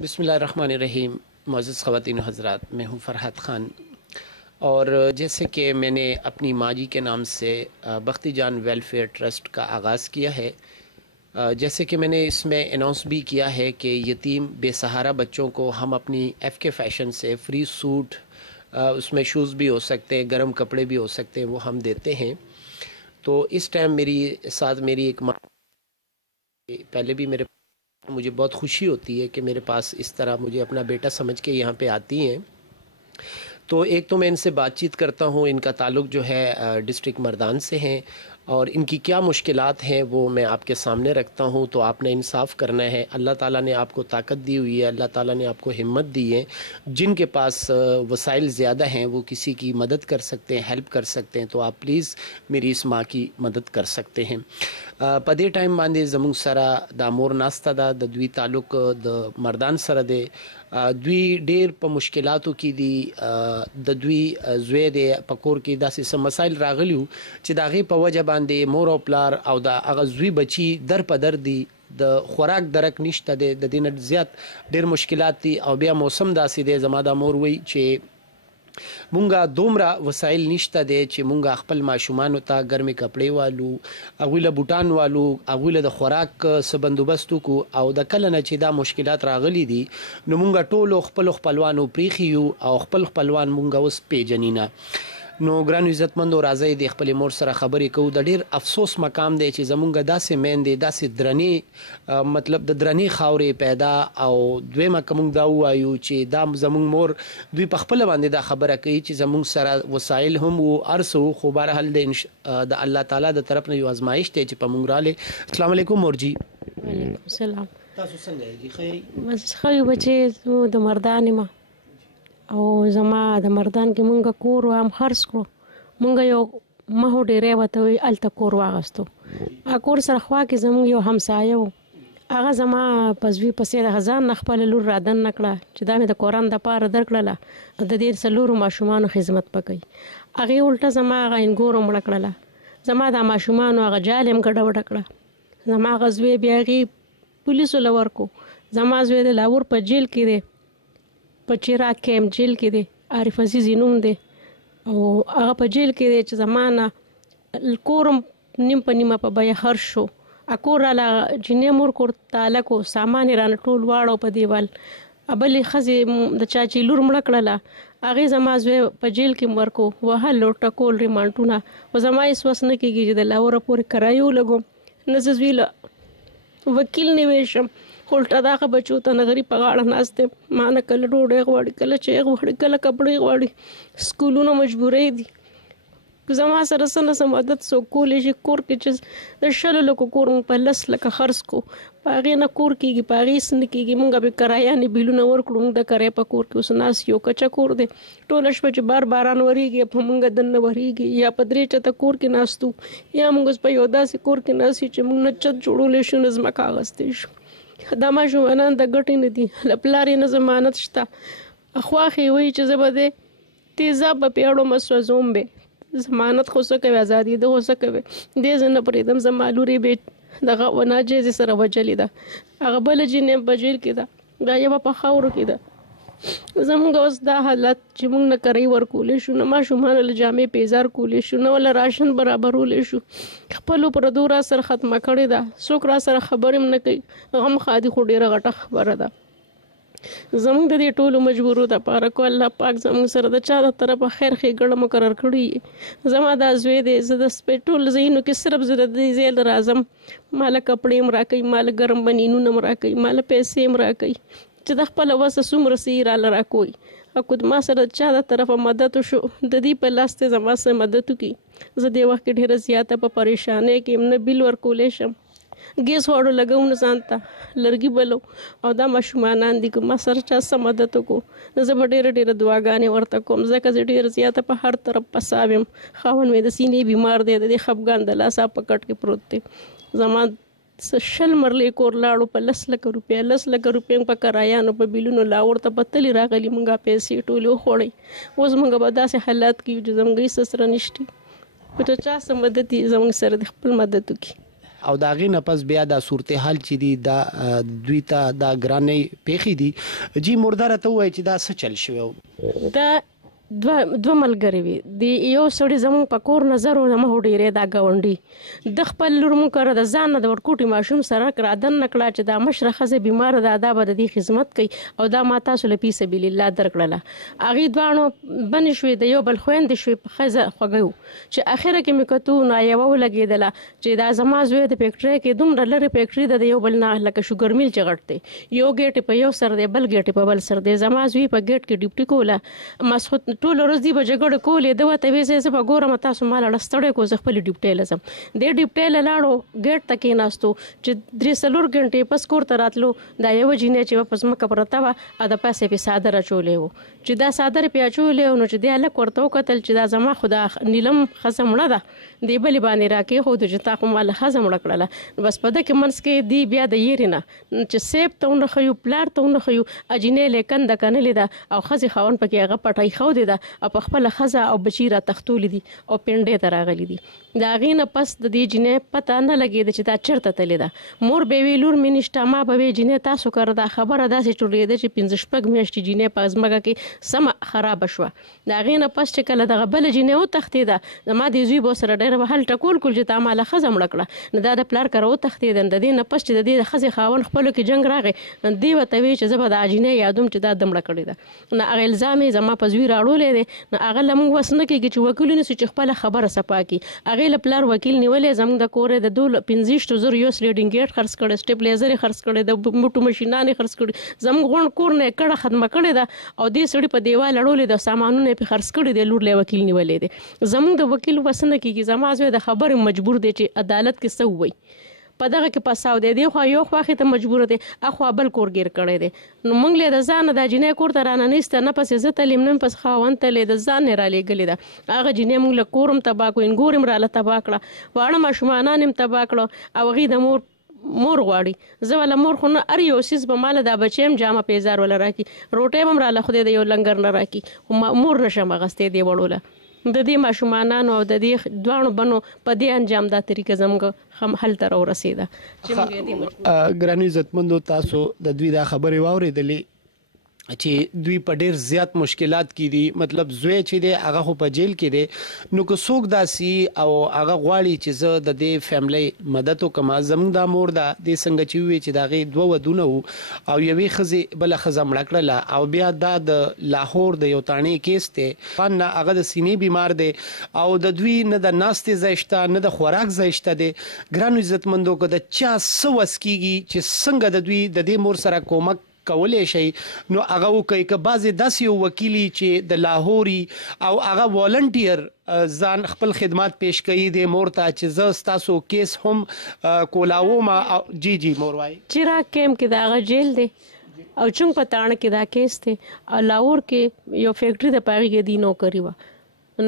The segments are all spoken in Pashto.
बिस्मिल्लाहिर्रहमानिर्रहीम। मुअज़्ज़ज़ ख़वातीन हज़रात, मैं हूँ फ़रहाद ख़ान। और जैसे कि मैंने अपनी माँ जी के नाम से बख्ती जान वेलफेयर ट्रस्ट का आगाज़ किया है, जैसे कि मैंने इसमें अनाउंस भी किया है कि यतीम बेसहारा बच्चों को हम अपनी FK फैशन से फ्री सूट, उसमें शूज़ भी हो सकते हैं, गर्म कपड़े भी हो सकते हैं, वो हम देते हैं। तो इस टाइम मेरी साथ मेरी एक माँ, पहले भी मुझे बहुत खुशी होती है कि मेरे पास इस तरह मुझे अपना बेटा समझ के यहाँ पे आती हैं। तो एक तो मैं इनसे बातचीत करता हूँ, इनका ताल्लुक़ जो है डिस्ट्रिक्ट मर्दान से हैं और इनकी क्या मुश्किलात हैं वो मैं आपके सामने रखता हूँ। तो आपने इंसाफ़ करना है। अल्लाह ताला ने आपको ताकत दी हुई है, अल्लाह ताला ने आपको हिम्मत दी है। जिनके पास वसाइल ज़्यादा हैं वो किसी की मदद कर सकते हैं, हेल्प कर सकते हैं, तो आप प्लीज़ मेरी इस माँ की मदद कर सकते हैं। पदे टाइम बांधे ज़मुंग सरा दा मोर नास्ता दा द्वी ताल्लुक़ द मर्दान सर दे द्वी ढेर प मुश्किलातों की दी द द्वी ज़ुए दे पकोर की दासी सम मसाइल रागलियो چې د هغې په وجه باندې مور او پلار او د هغه زوی بچي در په در دي، د خوراک درک نشته دی، د دې نه زیات ډېر مشکلات دي. او بیا موسم داسې دی، زما د مور وی چې مونږه دومره وسایل نشته دی چې مونږه خپل ماشومانو ته ګرمې کپړې والو، هغوی له بوټان والو، هغوی له د خوراک څه بندوبست وکړو. او د کله نه چې دا مشکلات راغلي دي نو مونږه ټولو خپلو خپلوانو پریښي یو او خپل خپلوان مونږه اوس پیژني نه. نو ګرانو عزتمندو، راځئ د خپلې مور سره خبرې کوو. د ډېر افسوس مقام دی چې زمونږ داسې میندې داسې درنې مطلب د درنې خاورې پیدا. او دویمه که مونږ دا ووایو چې دا زمونږ مور دوی په خپله باندې دا خبره کوي چې زمونږ سره وسایل هم وو، هر څه وو، خو بهرحال د الله تعالی د طرف نه یو ازمایښت دی چې په مونږ راغلی. السلام علیکم مور جی. وعلیکم السلام. تاسو څنګه یې؟ ښه بس ښه یو بچې، د مردان یم او زما د مردان کې مونږ کور هم خرڅ کړو. مونږ یو مهو ډیری ورته وایي، هلته کور واغستو. هغه کور سره خوا کې زموږ یو همسایه و، هغه زما په زوی پسې د ځان نه خپله لور رادن نه کړه چې دا مې د قرآن دپاره درکړله، د دې څلورو ماشومانو خدمت به کوي. هغې الټه زما هغه انګور مړه کړله، زما د ماشومانو هغه جال هم ګډوډه کړه. زما هغه زوی بیا هغې پولیسو له ورکړو. زما زوی د لاهور په جیل کې دی، په چراغ کیمپ جیل کې دی، عارف عزیز نوم دی، او هغه په جیل کې دی چې زما نه کورم نیم په نیمه په بیه خرڅ شو. کور راله جینۍ مور کور تاله کو، سامان یې رانه ټول واړو په دیوال. بلې ښځې د چا چې لور مړه کړله هغې زما زوی په جیل کې ورکو، وهل او ټکول ریمانډونه. خو زما هېڅ وس نه کېږي چې د لاهوره پورې کرایه ولګوم، نه زه زوی له وکیل نیوی شم. الټه دا هغه بچو ته نغري په غاړه ناست دی، ما نه کله ډوډۍ غواړي، کله چای غواړي، کله کپړې غواړي، سکولونه مجبورۍ دي. زما سره څه نه څه مدد څوک کولی شي. کور کې چې د 10 لکو کور مونږ په 10 لکه خرڅ کو، په هغې نه کور کېږي، په هغې څه نه کېږي. مونږ به کرایانې بیلونه ورکړو. مونږ د کرایه په کور کې اوس ناست یو کچه کور دی، ټوله شپه چې باران ورېږي په مونږ دننه ورېږي، یا په 3 چته کور کې ناستو، یا مونږ اوس په یو داسې کور کې ناست یو چې مونږ نه چت جوړولی شو نه ځمکه اخیستی شو. دا ماشومانان د ګټې نه دي، له پلار یې نه ضمانت شته. خواښې وایي چې زه به دې تیزاب به پیاړو مسوځوم به، ضمانت خو څه کوي، ازادېده خو څه کوي. دې زه نه پرېږدم. زما لور یې بې دغه ناجیزې سره وجلې ده، هغه بله جینۍ په جیل کې ده، دا یوه په خاورو کې ده. زمونږ اوس دا حالت چې مونږ نه کرایي ورکولی شو، نه ماشومانو له جامې پیزار کولی شو، نه ولا راشن برابرولی شو. خپلو پردو را سره ختمه کړې ده، څوک را سره خبرې هم نه کوي. غم ښادي خو ډېره غټه خبره ده. زمونږ د دې ټولو مجبورو دپاره کو الله پاک زمونږ سره د چا د طرفه خیر ښېګړه مقرر کړي. زما دا زوی دی، زه د ټول ځایونو کې صرف زه د دې ځای له راځم، ماله کپړې هم راکوي، ماله ګرم بنینونه هم راکوي، ماله پیسې هم راکوي چې د خپله وسه څومره څه یې راله راکوي. که ما سره چا د طرفه مدد وشو، د دې په لاس ته زما سره مدد وکړي. زه دې وخت کې ډېره زیاته په پریشانۍ کې یم، نه بیل ورکولی شم، ګیس واړو لګوم نه ځان ته، لرګي بلو، او دا ماشومانان دي. که ما سره چا څه مدد وکړو نو زه به ډېره دعاګانې ورته کوم، ځکه زه ډېره زیاته په هر طرف پساب یم. خاوند مې د سینې بیمار دی، د دې خفګان د لاسه په کټ کې پروت دی. زما 100 مرلې کور لاړو په 10 لکه روپۍ، 10 لکه روپۍ په کرایانو په بیلونو لاهور ته په تلې راغلي، مونږه پیسې ټولې وخوړئ. اوس مونږ به داسې حالات کې یو چې زموږ هېڅ سره نشته. که چا څه مدد یې زموږ سره د خپل مدد وکړي. او دا غي نه پس بیا د صورتحال چې دی دا دوی ته دا ګرانې پیخي دي جی مردار ته وای چې دا څه چل شوی دا دوه ملګری وي د یو سړي زموږ په کور نظر و نه ډیرې دا ګاونډي د خپل لور مو کړه د ځان نه د ورکوټي ماشوم سره کړه دن نکړه چې دا مشره خزه بیمار ده دا به د خدمت کوي او دا ما تاسو له پیسه بل الله درکړه اغه دوانو بن شوې د یو بل خويند شوې په خزه خوګو چې اخره کې مکتو نه یو لګیدله چې دا زما زوی د فیکټری کې دومره لري فیکټری د یو بل نه لکه شوګر میل چغړته یو ګیټ په یو سر دی بل ګیټ په بل سر دی زما زوی په ګیټ کې ډیپټي کوله مسخوت ټول ورځ دی به جګړه کولې د وته وې زه په ګورم تاسو مال لستړې کو زه خپل ډیپټي لزم د ډیپټي لاړو ګیټ تکې ناستو چې 3 غنټې پس کور ته راتلو دا یو جینې چې پس مکه پرتا وا د پیسې په صادره چولې وو چې دا صادره په چولې نو چې دی الک ورته وکتل چې دا زما خدا نیلم خصمړه ده دی بل باندې راکې خو د جتا خو مال خصمړه کړله بس په دغه منس کې دی بیا د یرینا چې سیب ته نه خيو پلار ته نه خيو اجینې لیکن د کنه لیدا او خزي خاون پکې هغه پټای خو دی دا په خپل خزه او بچیره تختول دي او پنده ته راغلي دي دا غینه پس د دې جنې پته نه لګید چې دا چرته تللی دا مور به ویلور منشته ما به جنې تاسو کړ دا خبره داسې چولې ده چې 15 شپږ میاشتې جنې پازمګه کې سم خراب شو دا غینه پس چې کله د بل جنې او تختې ده ما دې زوی بو سره ډېر به حل ټکول کول چې تا مال خزه مړکړه نه دا د پلار کرو تختې ده د دې نه پس چې د دې خزه خاون خپل کې جنگ راغی دی وته وی چې زبر د جنې یادوم چې دا دمړه کړی ده نه هغه الزام زما په زوی راړولې ده نه هغه لمون وسنه کې چې وکیل نه چې خپل خبره سپاکي هغه پلار وکیل نیولې زموږ د کور د دول 15,000 یو سلیډینګ ګیټ خرڅ کړي سټیپلیزر خرڅ کړي د موټو ماشينانه خرڅ کړي زموږ غون کور نه کړه خدمت کړي دا او دې سړي په دیوال اړولې د سامانونه په خرڅ کړي د لور له وکیل نیولې دي زموږ د وکیل وسنه کې زمازو د خبره مجبور دي چې عدالت کې څه وي په دغه کې پساو دی خو یو خواخې ته مجبور دی اخو بل کور گیر کړی دی نو مونږ له د ځان د جنې کور ته رانه نيسته نه پس عزت تعلیم نه پس خاون ته له د ځان نه را لګلې ده هغه جنې مونږ له کورم تبا کو انګورم را له تبا کړه واړه ماشومان هم تبا کړه او غي د مور غواړي زه ولا مور خو نه ار یو سیس به مال دا بچیم جامه پیزار ولا راکی روټه هم را له خو د یو لنګر نه راکی مور نشم غسته دی وړوله د دې ماشومانانو او د دې دوانو بنو په دې انجام دا طریقه زموږ هم حل تر ورسیده چې موږ دې ګرانی عزتمندو تاسو د دوی دا خبره واوریدلې چې دوی په ډیر زیات مشکلات کې دي مطلب زوی چې دی هغه په جیل کې دی نو که څوک داسي او هغه غواړي چې زه د دې فیملی مدد وکم زموږ د مور د څنګه چې وی چې داغه دوه ودونه او یوې خزي بل خزه مړ کړله او بیا د لاهور د یو تانی کیس ته فن هغه د سینې بیمار دی او د دوی نه د ناستې زښته نه د خوراک زښته دی ګرانو عزتمندو کو د چا سو وسکیږي چې څنګه د دوی د دې مور سره کومک کولې شي نو هغه کوي ک بعضی داسې وکیلی چې د لاهوري او هغه والنټیر ځان خپل خدمات پیش کوي د مور ته چې زه تاسو کیس هم کولاوما جی مور وای چې را کېم کې دا جیل دی او چونګ پتاړ کې دا کیس دی او لاهور کې یو فیکټری د پاغي کې دی نوکری و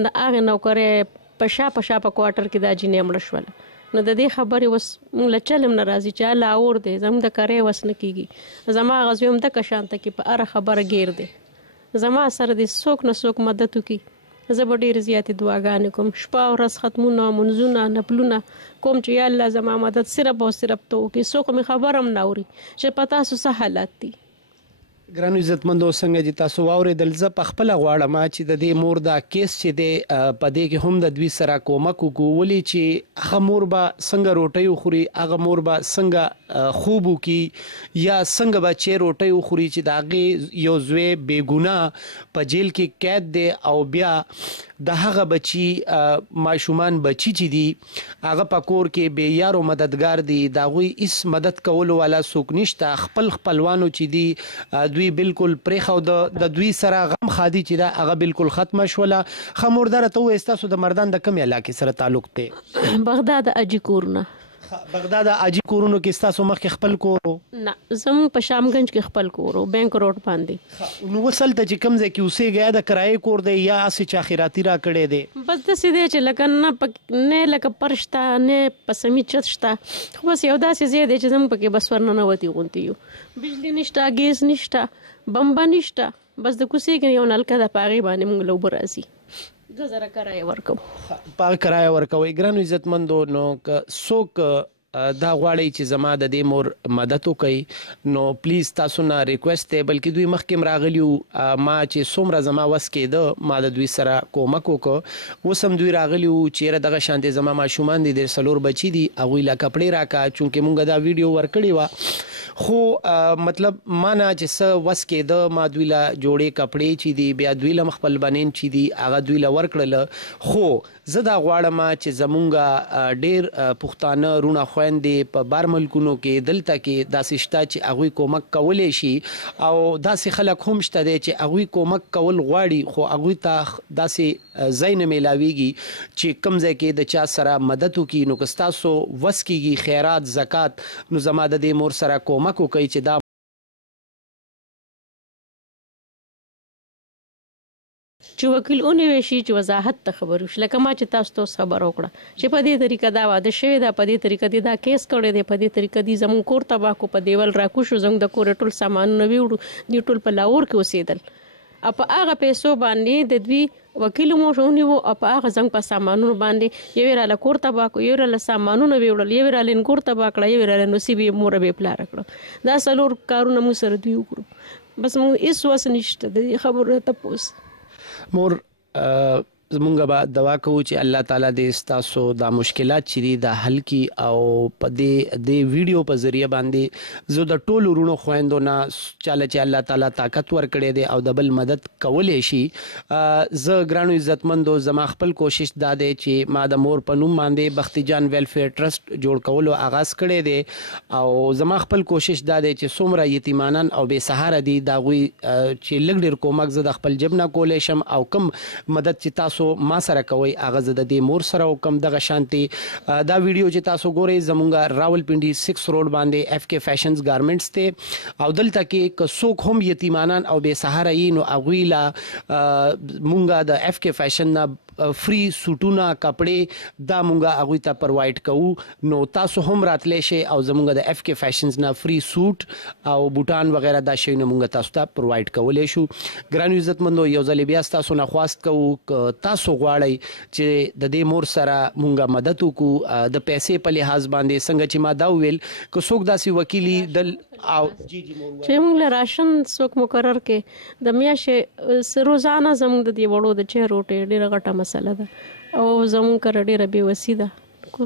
نو هغه نوکرې پشا په کوارټر کې دا جنې مړ شول نو د دې خبرې وس موږ له چلم ناراضي چې لاهور دی زموږ د کرې وس نه کیږي زما غزویم د کشانته کې په اره خبره گیر دی زما سره د څوک نه څوک مدد وکي زه به ډېر زیاتې دعاګانې کوم شپه او ورځ ختمونه منځونه نفلونه کوم چې یا الله زما مدد صرف او صرف ته وکي څوک مې خبر هم نه اوري چې پتا سو څه حالات دي ګرانو عزتمندو څنګه چې تاسو واورېدل زه په خپل غواړم چې د دې مور دا کیس چې دی په دې کې هم د دوی سره کومک وکړو ولې چې هغه مور به څنګه روټۍ وخوري هغه مور به څنګه خوب وکړي یا څنګه به چې روټۍ وخوري چې د هغې یو زوی بېګناه په جیل کې قید دی او بیا د هغه بچي ماشومان بچي چې دي هغه په کور کې بې یارو مددگار دي دا غوي اس مدد کولو والا څوک نشته خپلوانو چې دي دوی بالکل پرېخو د دوی سره غم خادي چې دا هغه بالکل ختمه شوله خموردار ته وستاسو د مردان د کم علاقې سره تعلق ته بغداد اجي کورونه بغداد اجي کورونو کې تاسو مخ خپل کورو نه زم په شامګنج کې خپل کورو بانک روډ باندې نو وصل ته چې کم ځای کې اوسې غیا د کرای کور دی یا اسې چا خیراتی را کړې دی بس د سیده چې لکه نه لکه پرشتا نه پسمی چتشتا خو بس یو داسې زیاده چې زم پکې بس ورننه وتی غونتی یو بجلی نشتا ګیس نشتا بمبا نشتا بس د کوسې کې یو نلکه د پاغي باندې موږ لو براسي د زره کرای ورکو پاغ کرای ورکوي ګرانو عزتمندو نو ک سوک دا غواړي چې زما د دې مور مدد وکړي نو پلیز تاسو نه ریکوست دی بلکې دوی مخکې راغلیو ما چې څومره زما وس کېده ما د دوی سره کومک وکړ اوس هم دوی راغلیو چیرې دغه شانتې زما ماشومان دي د څلور بچي دي هغوی له کپړې راکا چونکې مونږ دا ویډیو ورکړې وه خو مطلب ما نه چې څه وس کېده ما دوی له جوړې کپړې چې دي بیا دوی له خپل بنین چې دي هغه دوی له ورکړله خو زه دا غواړم چې زمونږ ډېر پښتانه رونه خویندې په بار ملکونو کې دلته کې داسې شته چې هغوی کومک کولی شي او داسې خلک هم شته دی چې هغوی کومک کول غواړي خو هغوی ته داسې ځای نه میلاویږي چې کوم ځای کې د چا سره مدد وکړي نو که ستاسو وس کېږي خیرات زکات نو زما د دې مور سره کومک وکړئ چې دا چې وکیل اونې شي چې وضاحت ته خبر وشي لکه ما چې تاسو ته خبر وکړه چې په دې طریقه دا واده شوی دا په دې طریقه دی دا کیس کړی دی په دې طریقه دی زمون کور تباہ کو په دیوال راکو شو زموږ د کور ټول سامانونه ویوړو دی ټول په لاور کې اوسېدل په هغه پیسو باندې د دوی وکیل مو شونی وو په هغه زنګ په سامانونو باندې یو را کور تباہ کو یو را سامانونه ویوړل یو را لین کور تباہ کړ یو را نصیب مور به پلا راکړه دا څلور کارونه مو سره دوی وکړو بس مو هیڅ وس نشته د خبره تاسو مور زمونږ به دعا کوو چې الله تعالی دې ستاسو دا مشکلات چې دي دا حل کړي او په دې ویډیو په ذریعہ باندې زه د ټولو وروڼو خویندو نه چاله چې الله تعالی طاقت ورکړی دی او د بل مدد کولی شي زه ګرانو عزتمندو زما خپل کوشش دا دی چې ما د مور په نوم باندې بختي جان ویلفیر ټرست جوړ کولو آغاز کړی دی او زما خپل کوشش دا دی چې څومره یتیمانان او بې سهاره دي د هغوی چې لږ ډېر کومک زه د خپل جیب نه کولی شم او کوم مدد چې تاسو ما سره کوي هغه زه د دې مور سره وکم دغه شانتي دا ویډیو چې تاسو ګورئ زمونږ راولپنډي 6 روډ باندې اف کې فیشنز ګارمنټس ته او دلته کې که څوک هم یتیمانان او بې سهاره یې نو هغوی له مونږ د اف کې فیشن نه فری سوټونه کپړې دا مونږه هغوی ته پرووایډ کوو نو تاسو هم راتلی شئ او زمونږ د اف کې فیشنز نه فری سوټ او بوټان وغیره دا شیونه مونږ تاسو ته پرووایډ کولی شو ګرانو عزتمندو یو ځل بیا ستاسو نه خواست کوو که تاسو غواړئ چې د دې مور سره مونږه مدد وکړو د پیسې په لحاظ باندې څنګه چې ما دا وویل که څوک داسې وکیلي دل او چې موږ له راشن څوک مقرر کې د میاشتې روزانه زموږ د دې وړو د چای روټۍ ډېره غټه مسله ده او زموږ کره ډېره بېوسي ده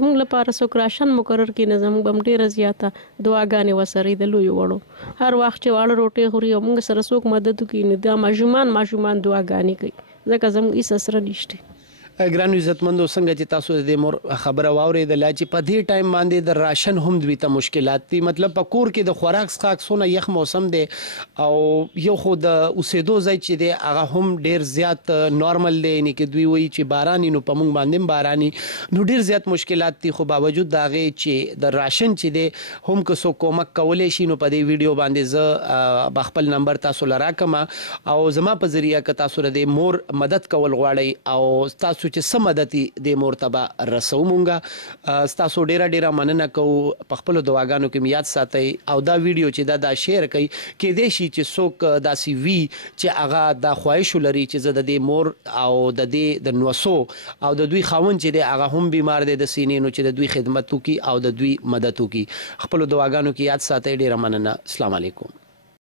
موږ لپاره څوک راشن مقرر کې نه زموږ به هم ډېره زیاته دعاګانې ورسره د لویو وړو هر وخت چې واړه روټۍ خوري او موږ سره څوک مدد وکړي نو دا ماشومان دعاګانې کوي ځکه زموږ هېڅ سره نشته ګرانو عزتمندو څنګه چې تاسو د دې مور خبره واورېدله چې په دې ټایم باندې د راشن هم دوی ته مشکلات دي مطلب په کور کې د خوراک څښاک څونه یخ موسم دی او یو خو د اوسېدو ځای چې دی هغه هم ډېر زیات نارمل دی یعنې کې دوی وایي چې باراني نو په موږ باندې هم باراني نو ډېر زیات مشکلات دي خو باوجود د هغې چې د راشن چې دی هم که څوک کومک کولی شي نو په دې ویډیو باندې زه به خپل نمبر تاسو له راکمه او زما په ذریعه که تاسو د دې مور مدد کول غواړئ او تاسو چې څه مدد د مور ته به رسو مونږه ستاسو ډیره مننه کوو په خپلو دعاګانو کې یاد ساتئ او دا ویډیو چې دا شیر کوي کېدای شي چې څوک داسې وي چې هغه دا خواهش ولري چې زه د دې مور او د دې د نوسو او د دوی خاوند چې دی هغه هم بیمار دی د سینې نو چې د دوی خدمت وکړي او د دوی مدد وکړي خپلو دعاګانو کې یاد ساتئ ډیره مننه السلام علیکم